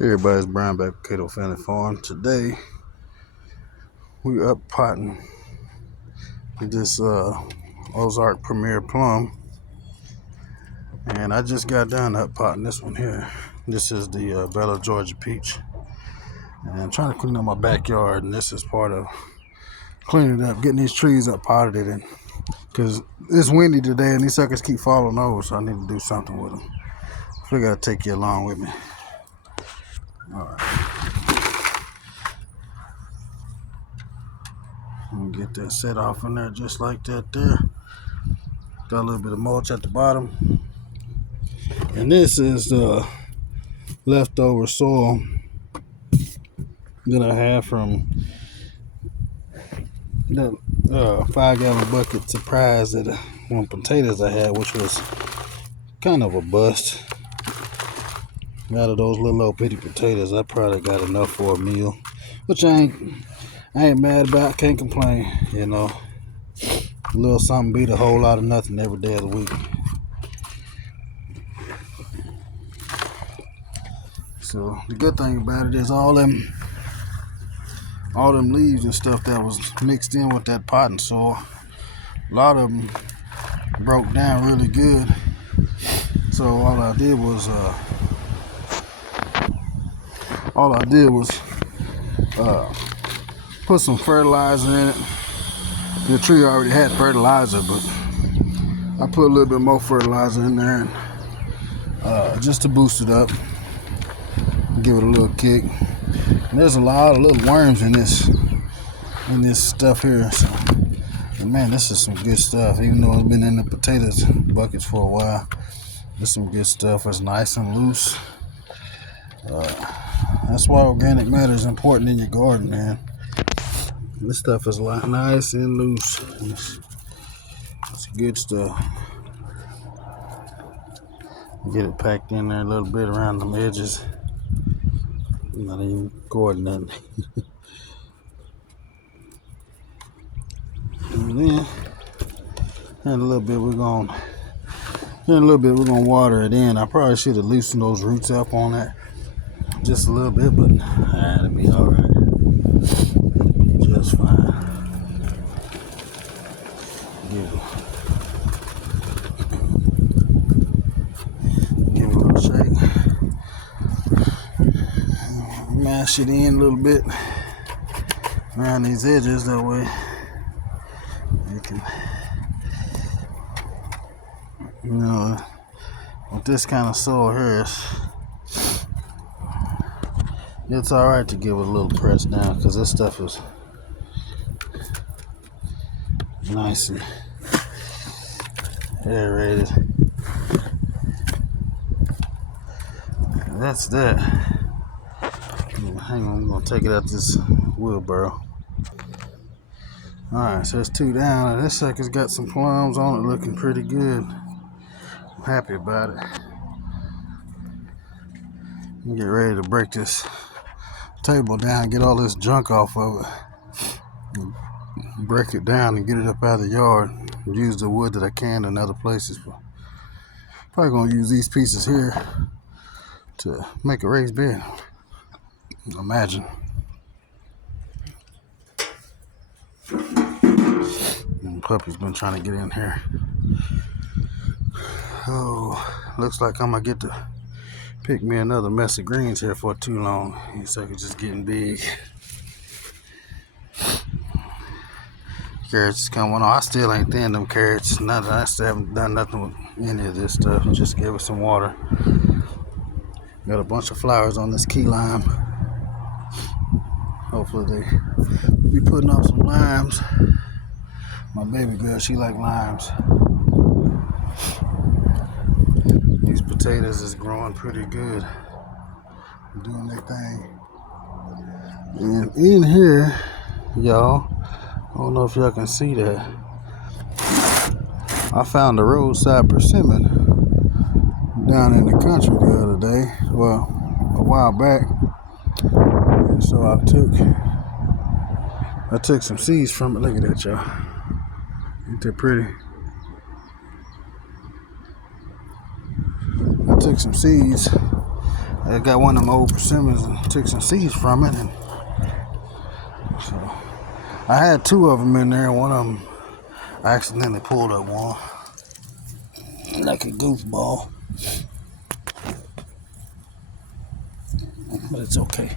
Everybody's Brown Bag Potato Family Farm. Today we up potting this Ozark Premier Plum, and I just got done up potting this one here. This is the Bella Georgia Peach, and I'm trying to clean up my backyard, and this is part of cleaning it up, getting these trees up potted, and because it's windy today and these suckers keep falling over, so I need to do something with them. I figure I'd take you along with me. All right. Get that set off in there just like that there. Got a little bit of mulch at the bottom. And this is the leftover soil that I have from the 5-gallon bucket surprise that one potatoes I had, which was kind of a bust. Out of those little old bitty potatoes, I probably got enough for a meal, which I ain't mad about. Can't complain, you know. A little something beat a whole lot of nothing every day of the week. So the good thing about it is all them leaves and stuff that was mixed in with that potting soil, a lot of them broke down really good. So all I did was put some fertilizer in it. The tree already had fertilizer, but I put a little bit more fertilizer in there, and, just to boost it up, give it a little kick. And there's a lot of little worms in this stuff here. So, and man, this is some good stuff. Even though it's been in the potatoes buckets for a while, this is some good stuff. It's nice and loose. That's why organic matter is important in your garden, man. This stuff is nice and loose. It's good stuff. Get it packed in there a little bit around the edges. Not even coordinating. And then in a little bit we're gonna water it in. I probably should have loosened those roots up on that just a little bit, but it'll be all right. It'll be just fine. Give it a little shake. Mash it in a little bit around these edges, that way you can, you know, with this kind of soil here, it's all right to give it a little press down, because this stuff is nice and aerated. And that's that. Hang on, I'm gonna take it out this wheelbarrow. Alright, so it's 2 down, and this sucker's got some plums on it, looking pretty good. I'm happy about it. I'm get ready to break this table down and get all this junk off of it. Break it down and get it up out of the yard. Use the wood that I can in other places. Probably gonna use these pieces here to make a raised bed. Imagine. And puppy's been trying to get in here. Oh, looks like I'm gonna get to pick me another mess of greens here for too long. These suckers just getting big. Carrots is coming on. I still ain't thinned them carrots. I still haven't done nothing with any of this stuff. Just gave it some water. Got a bunch of flowers on this key lime. Hopefully they be putting off some limes. My baby girl, she like limes. These potatoes is growing pretty good. Doing their thing. And in here, y'all, I don't know if y'all can see that, I found a roadside persimmon down in the country the other day. Well, a while back. And so I took some seeds from it. Look at that, y'all. Ain't that pretty? I took some seeds I got one of them old persimmons and took some seeds from it, and so I had two of them in there. One of them I accidentally pulled up one like a goofball, but it's okay.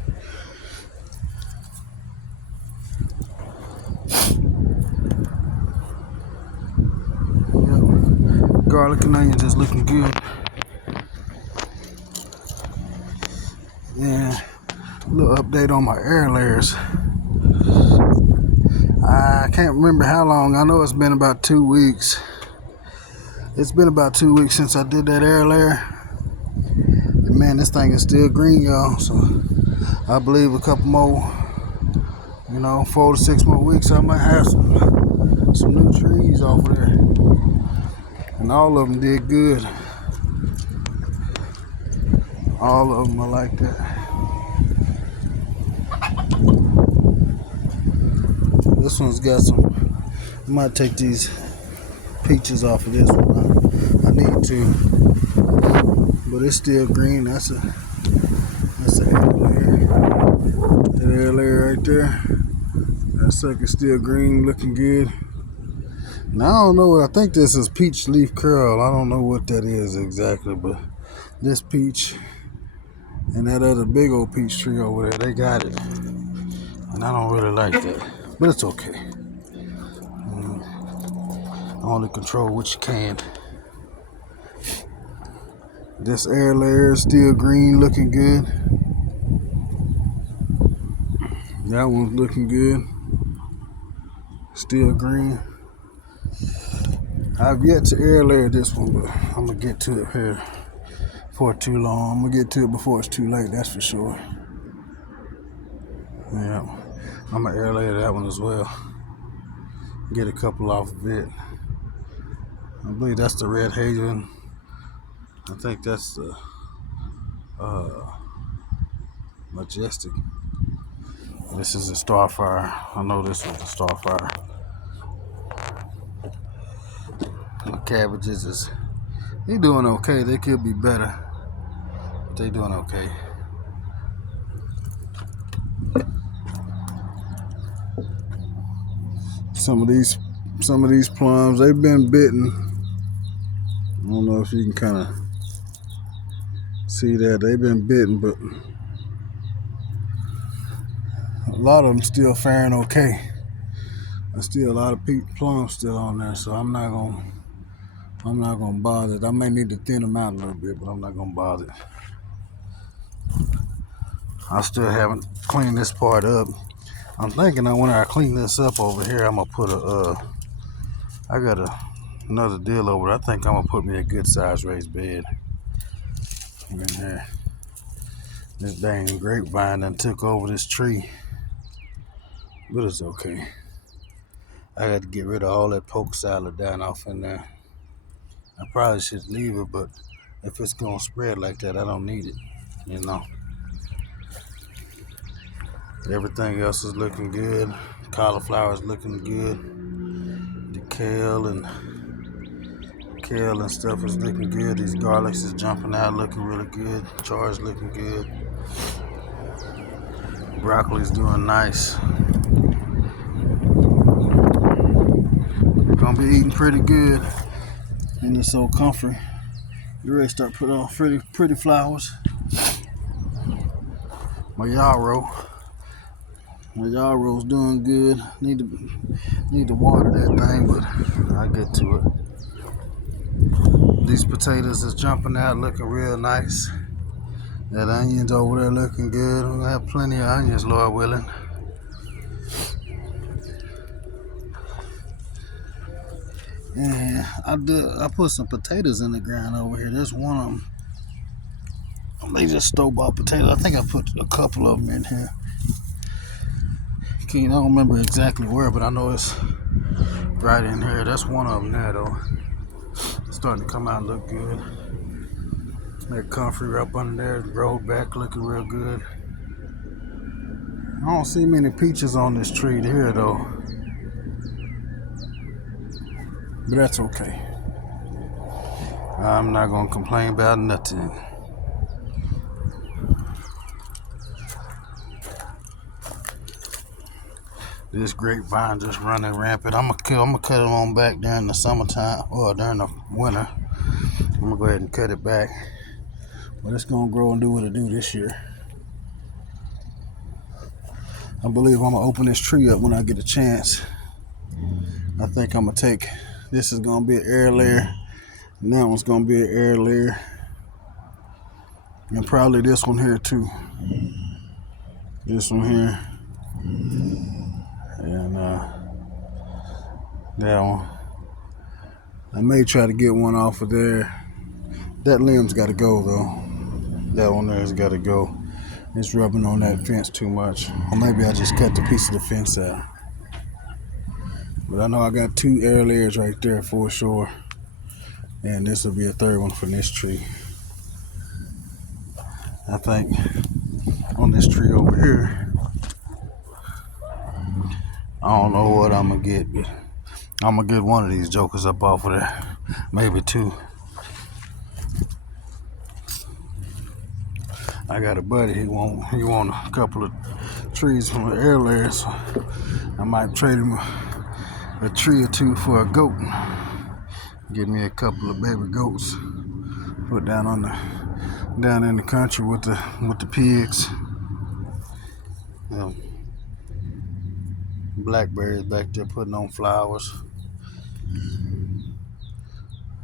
Yep. Garlic and onions is looking good. Yeah, a little update on my Airlayers. I can't remember how long. I know it's been about 2 weeks. It's been about 2 weeks since I did that Airelayer. And man, this thing is still green, y'all. So I believe a couple more, 4 to 6 more weeks, I might have some new trees off of there. And all of them did good. All of them are like that. This one's got some. I might take these peaches off of this one. I need to, but it's still green. That's an Airelayer. That Airelayer right there. That sucker's still green, looking good. Now I don't know. I think this is peach leaf curl. I don't know what that is exactly, but this peach and that other big old peach tree over there, they got it, and I don't really like that, but it's okay. I only control what you can. This Airelayer is still green, looking good. That one's looking good, still green. I've yet to Airelayer this one, but I'm gonna get to it here before too long. I'm gonna get to it before it's too late, that's for sure. Yeah, I'm gonna Airelayer that one as well. Get a couple off of it. I believe that's the Red Haven. I think that's the Majestic. This is a Starfire. I know this was a Starfire. The cabbages they doing okay. They could be better, but they doing okay. Some of these plums, they've been bitten. I don't know if you can kind of see that they've been bitten, but a lot of them still faring okay. There's still a lot of plums still on there, so I'm not gonna bother. I may need to thin them out a little bit, but I'm not gonna bother. I still haven't cleaned this part up. I'm thinking that when I clean this up over here, I'm gonna put I got another deal over there. I think I'm gonna put me a good size raised bed in here. This dang grapevine done took over this tree, but it's okay. I got to get rid of all that poke salad down off in there. I probably should leave it, but if it's gonna spread like that, I don't need it, Everything else is looking good. Cauliflower is looking good. The kale and stuff is looking good. These garlics is jumping out, looking really good. Char's looking good. Broccoli's doing nice. Gonna be eating pretty good in this old comfort. You ready to start putting on pretty flowers. My yarrow's doing good. Need to water that thing, but I'll get to it. These potatoes is jumping out, looking real nice. That onion's over there looking good. We're gonna have plenty of onions, Lord willing. And I put some potatoes in the ground over here. There's one of them. They just store-bought potatoes. I think I put a couple of them in here. I don't remember exactly where, but I know it's right in here. That's one of them there, though. It's starting to come out and look good. That comfrey up under there, rolled back, looking real good. I don't see many peaches on this tree here, though. But that's okay. I'm not going to complain about nothing. This grapevine just running rampant. I'm gonna cut it on back during the summertime or during the winter. I'm gonna go ahead and cut it back. But it's gonna grow and do what it do this year. I believe I'm gonna open this tree up when I get a chance. I think I'm gonna take, this is gonna be an Airelayer, and that one's gonna be an Airelayer, and probably this one here too. This one here, and that one. I may try to get one off of there. That limb's gotta go though. That one there's gotta go. It's rubbing on that fence too much. Or maybe I just cut the piece of the fence out. But I know I got 2 Airlayers right there for sure. And this will be a 3rd one for this tree. I think on this tree over here, I don't know what I'm gonna get, but I'm gonna get one of these jokers up off of there. Maybe 2. I got a buddy, he want a couple of trees from the Airelayer, so I might trade him a tree or 2 for a goat. Get me a couple of baby goats. Put down in the country with the pigs. Blackberries back there putting on flowers.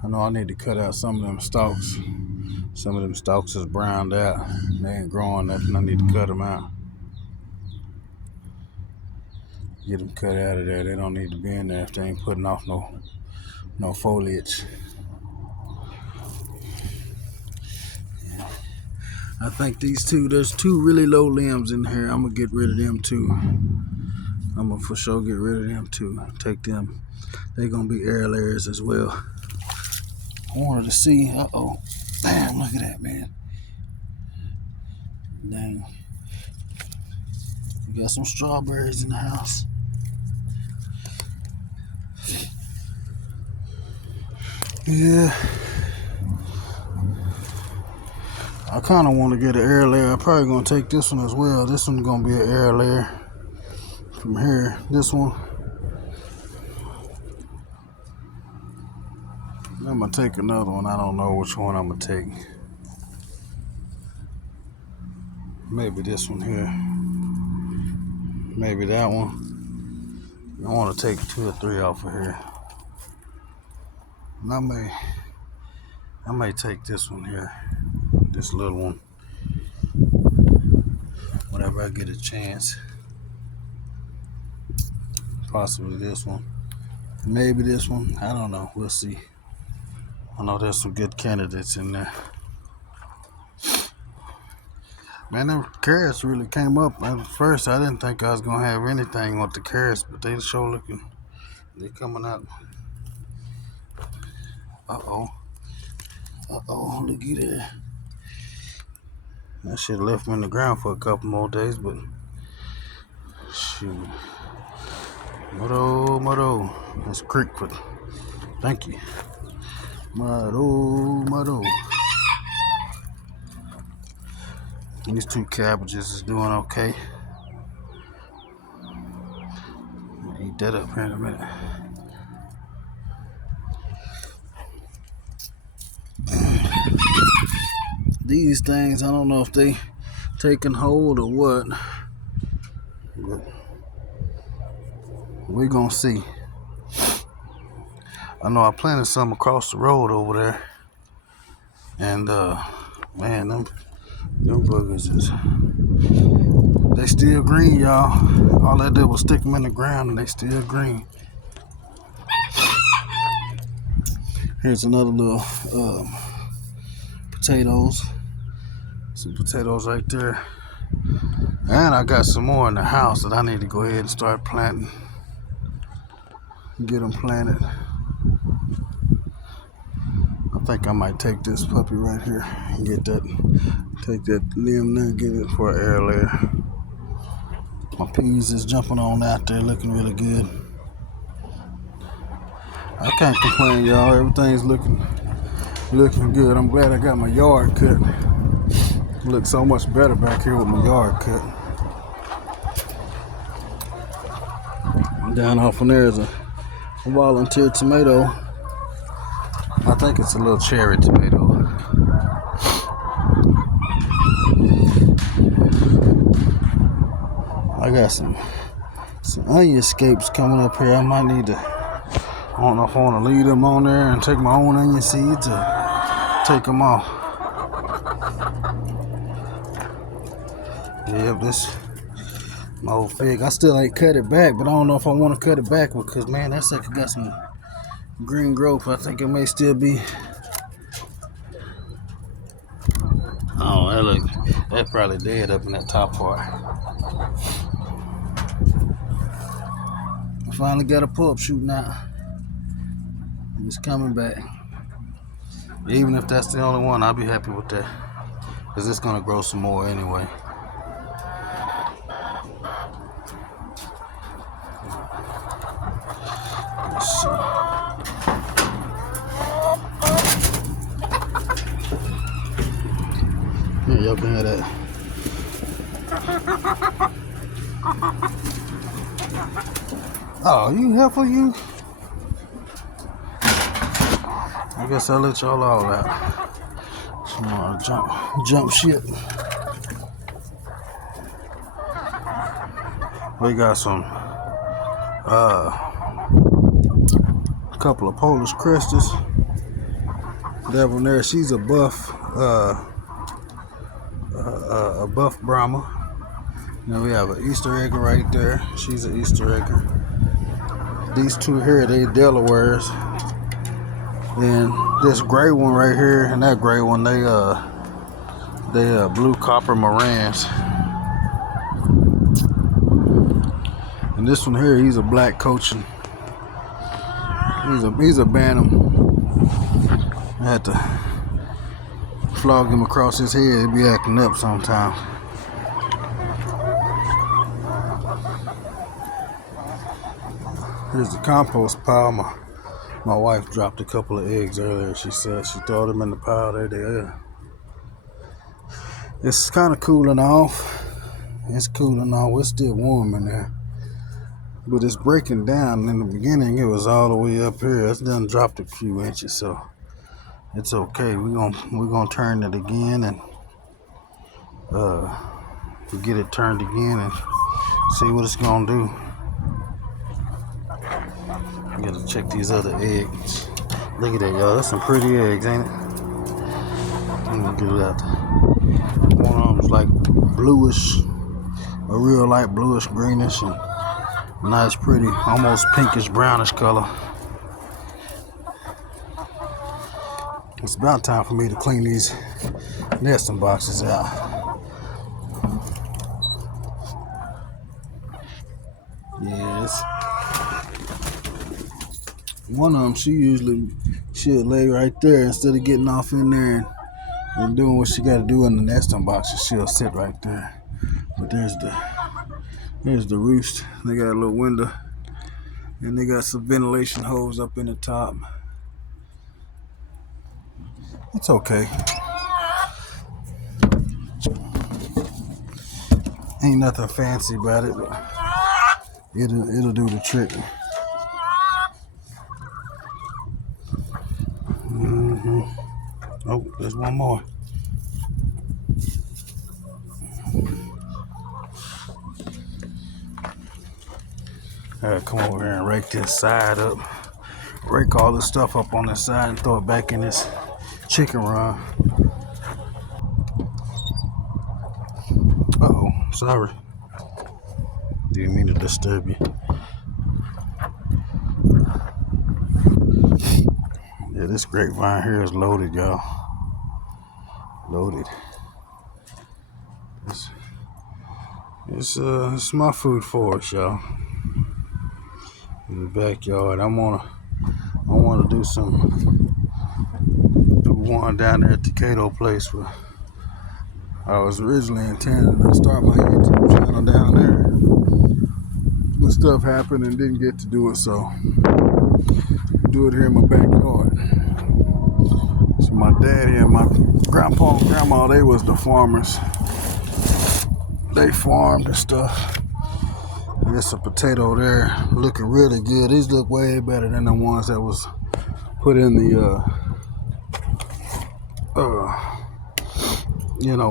I know I need to cut out some of them stalks. Some of them stalks is browned out. They ain't growing nothing. I need to cut them out. Get them cut out of there. They don't need to be in there if they ain't putting off no foliage. I think these 2, there's 2 really low limbs in here. I'm gonna get rid of them too. I'm gonna for sure get rid of them too. Take them. They're gonna be Airlayers as well. I wanted to see. Damn, look at that, man. Dang. We got some strawberries in the house. Yeah. I kind of want to get an Airelayer. I'm probably going to take this one as well. This one's going to be an Airelayer from here. This one. I'm going to take another one. I don't know which one I'm going to take. Maybe this one here. Maybe that one. I want to take 2 or 3 off of here. And I may take this one here. This little one. Whenever I get a chance. Possibly this one. Maybe this one. I don't know. We'll see. I know there's some good candidates in there. Man, them carrots really came up. At first, I didn't think I was going to have anything with the carrots, but they sure looking. They're coming up. Uh-oh, looky there. I should have left them in the ground for a couple more days, but shoot. Muddo. That's a creek, but thank you. Muddo. These 2 cabbages is doing okay. I'll eat that up here in a minute. These things, I don't know if they taking hold or what, but we're gonna see. I know I planted some across the road over there, and man, them boogers they still green, y'all. All I did was stick them in the ground and they still green. Here's another little potatoes. Some potatoes right there. And I got some more in the house that I need to go ahead and start planting. Get them planted. I think I might take this puppy right here and take that limb there and get it for an Airelayer. My peas is jumping on out there, looking really good. I can't complain, y'all. Everything's looking good. I'm glad I got my yard cut. Looks so much better back here with my yard cut. Down off in there is a volunteer tomato. I think it's a little cherry tomato. I got some onion scapes coming up here. I might need to, I don't know if I want to leave them on there and take my own onion seeds or take them off. Yep, this my old fig. I still ain't cut it back, but I don't know if I want to cut it back because, man, that sucker got some green growth. I think it may still be. Oh, that look, that's probably dead up in that top part. I finally got a pull-up shooting out. It's coming back. Even if that's the only one, I'll be happy with that. Because it's going to grow some more anyway. Let's see. Here, y'all can hear that. Oh, you helpful, you? I guess I'll let y'all all out. Some more jump shit. We got some a couple of Polish crestas. That one there, she's a buff Brahma. Now we have an Easter egger right there. She's an Easter egger. These two here, they Delawares. And this gray one right here and that gray one, they blue copper Morans. And this one here, he's a black Cochin. He's a Bantam. I had to flog him across his head. He'd be acting up sometimes. Here's the compost pile. My wife dropped a couple of eggs earlier. She said she threw them in the pile there. They are. It's kind of cooling off. It's cooling off. It's still warm in there. But it's breaking down. In the beginning, it was all the way up here. It's done dropped a few inches, so it's okay. We're gonna turn it again and get it turned again and see what it's gonna do. I gotta check these other eggs. Look at that, y'all. That's some pretty eggs, ain't it? I'm gonna get it out. One of them's like bluish, a real light bluish greenish, and nice, pretty, almost pinkish brownish color. It's about time for me to clean these nesting boxes out. Yes. One of them, she'll lay right there instead of getting off in there and doing what she got to do in the nesting boxes. She'll sit right there. But there's the roost. They got a little window, and they got some ventilation holes up in the top. It's okay. Ain't nothing fancy about it, but it'll do the trick. Oh, there's one more. I gotta come over here and rake this side up. Rake all this stuff up on this side and throw it back in this chicken run. Uh-oh, sorry. Didn't mean to disturb you. Yeah, this grapevine here is loaded, y'all. Loaded. It's my food forest, y'all. In the backyard, I wanna do one down there at the Cato place where I was originally intending to start my YouTube channel down there. But stuff happened and didn't get to do it, so do it here in my backyard. So my daddy and my grandpa and grandma, they was the farmers. They farmed and stuff. There's a potato there looking really good. These look way better than the ones that was put in the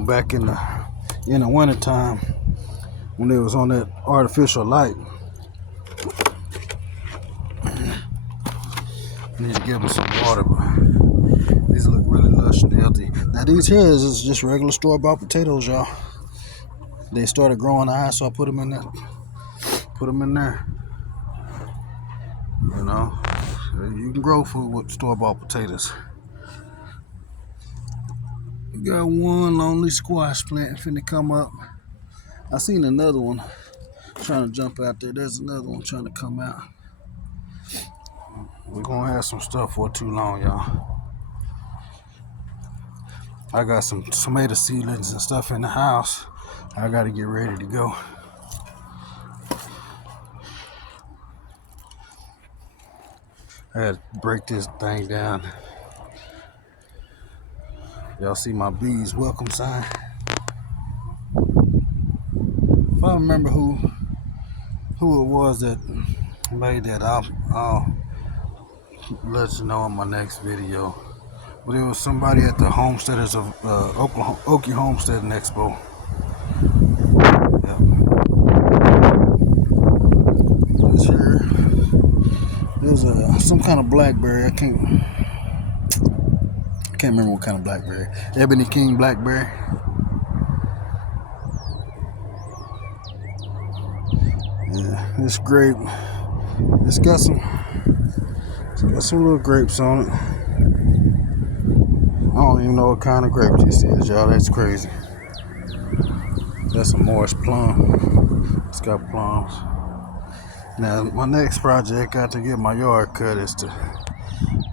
back in the winter time when it was on that artificial light. Need to give them some water, but these look really lush and healthy. Now these here is just regular store-bought potatoes, y'all. They started growing high, so I put them in there. You know, you can grow food with store-bought potatoes. We got one lonely squash plant finna come up. I seen another one trying to jump out there. There's another one trying to come out. We're gonna have some stuff for too long, y'all. I got some tomato seedlings and stuff in the house. I gotta get ready to go. I had to break this thing down. Y'all see my bees welcome sign? If I remember who it was that made that, I'll let you know in my next video. But it was somebody at the Homesteaders of Okie Homesteading Expo. Yep. This here, there's some kind of blackberry. I can't remember what kind of blackberry. Ebony King blackberry. Yeah, this grape, it's got some little grapes on it. I don't even know what kind of grape this is, y'all. That's crazy. That's a Morris plum. It's got plums. Now, my next project, got to get my yard cut, is to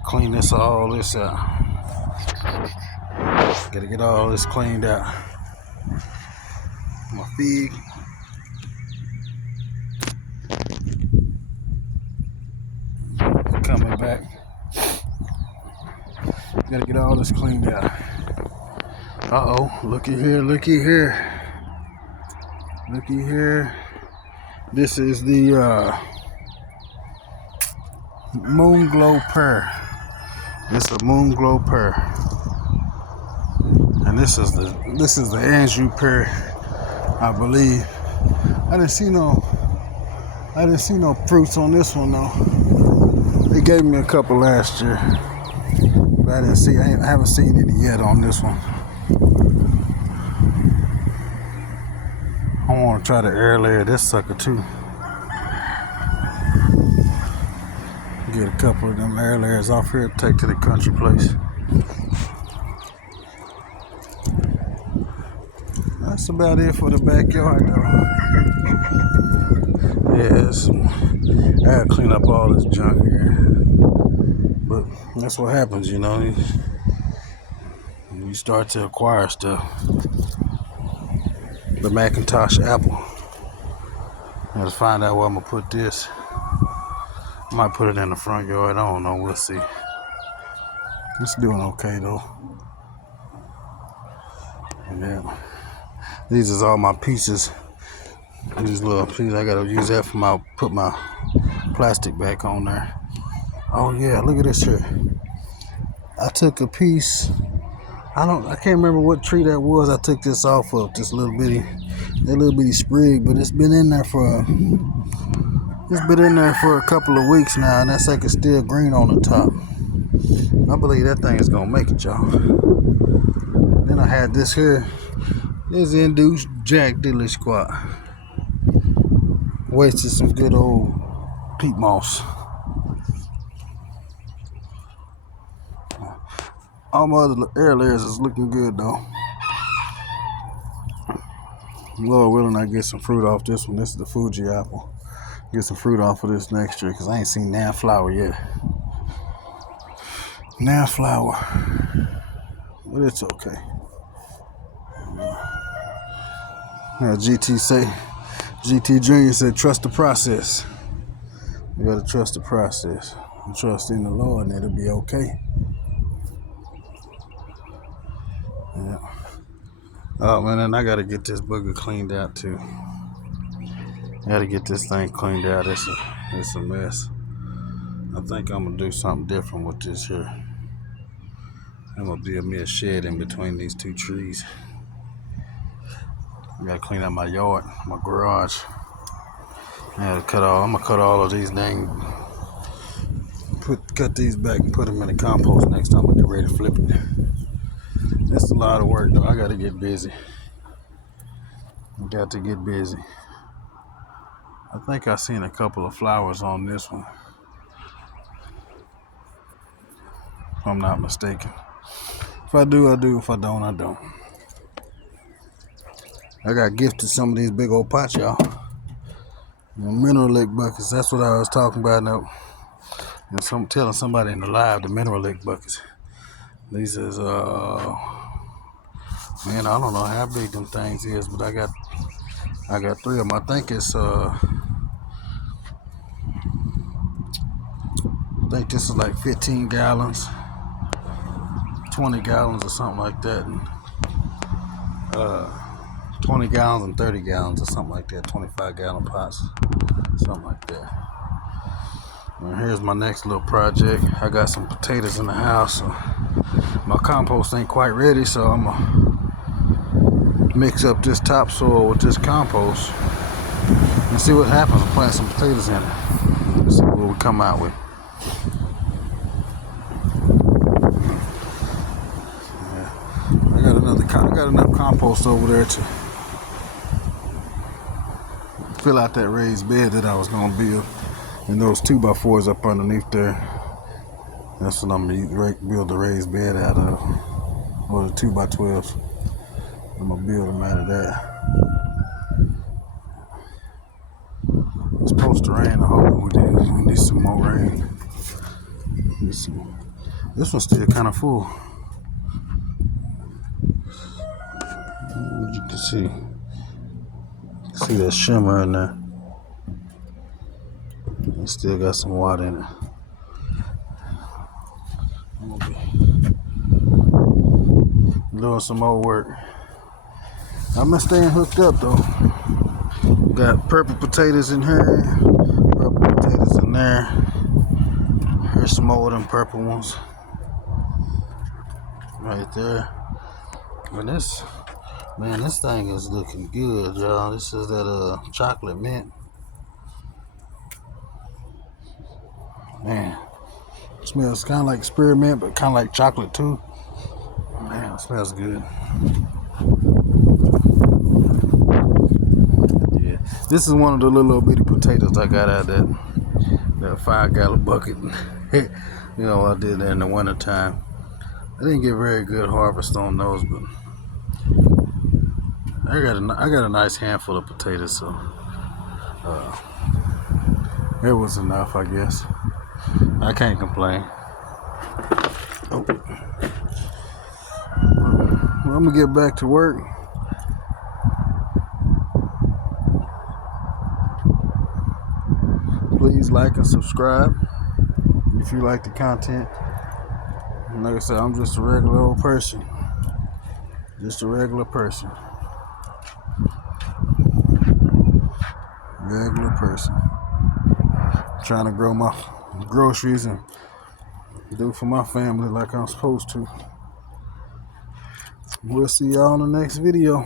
clean all this out. Gotta get all this cleaned out. My fig. Coming back. Gotta get all this cleaned out. Uh-oh, looky here. This is the moon glow pear. This is a moon glow pear. And this is the Anjou pear, I believe. I didn't see no fruits on this one though. They gave me a couple last year, but I haven't seen any yet on this one. I want to try to airlayer this sucker too. Get a couple of them air layers off here to take to the country place. That's about it for the backyard though. Yes, I gotta clean up all this junk here. But that's what happens, you know. You start to acquire stuff. The Macintosh Apple. I gotta find out where I'm gonna put this. I might put it in the front yard. I don't know. We'll see. It's doing okay though. Yeah. These is all my pieces. These little pieces. I gotta use that for put my plastic back on there. Oh yeah, look at this here. I took a piece. I can't remember what tree that was. I took this off of this little bitty sprig, but it's been in there for a couple of weeks now, and that's like it's still green on the top. I believe that thing is gonna make it, y'all. Then I had this here. This induced Jack Diddley squat. Wasted some good old peat moss. All my other air layers is looking good though. Lord willing, I get some fruit off this one. This is the Fuji apple. Get some fruit off of this next year because I ain't seen nan flower yet. Nan flower. But it's okay. GT Junior said, trust the process. You gotta trust the process. And trust in the Lord and it'll be okay. Yeah. Oh man, and I gotta get this booger cleaned out too. Gotta get this thing cleaned out. It's a mess. I think I'm gonna do something different with this here. I'm gonna build me a shed in between these two trees. I gotta clean out my yard, my garage. I'm gonna cut all of these things. Cut these back and put them in the compost next time I get ready to flip it. It's a lot of work though. I gotta get busy. Got to get busy. I think I seen a couple of flowers on this one, if I'm not mistaken. If I do, I do. If I don't, I don't. I got gifted some of these big old pots, y'all. Mineral lake buckets. That's what I was talking about now. And telling somebody in the live, the mineral lake buckets. These is man, I don't know how big them things is, but I got 3 of them. I think this is like 15 gallons, 20 gallons or something like that, and 20 gallons and 30 gallons or something like that, 25-gallon pots, something like that. And here's my next little project. I got some potatoes in the house. So my compost ain't quite ready, so I'm gonna mix up this topsoil with this compost and see what happens. I'll plant some potatoes in it. See what we come out with. Yeah. I got enough compost over there to fill out that raised bed that I was gonna build. And those 2x4s up underneath there, that's what I'm gonna build the raised bed out of, or the 2x12s. I'm gonna build them out of that. It's supposed to rain. I hope we need some more rain. This one's still kind of full. You can see that shimmer in there. It still got some water in it. I'm gonna be doing some more work. I've been staying hooked up though. Got purple potatoes in here, purple potatoes in there. Here's some more of them purple ones right there. And this thing is looking good, y'all. This is that chocolate mint. Man, it smells kind of like spearmint, but kind of like chocolate too. Man, it smells good. Yeah, this is one of the little bitty potatoes I got out of that 5-gallon bucket. You know, I did that in the winter time. I didn't get very good harvest on those, but I got a nice handful of potatoes, so it was enough, I guess. I can't complain. Oh. Well, I'm gonna get back to work. Please like and subscribe if you like the content. And like I said, I'm just a regular old person. Just a regular person. Regular person. Trying to grow my groceries and do for my family like I'm supposed to. We'll see y'all in the next video.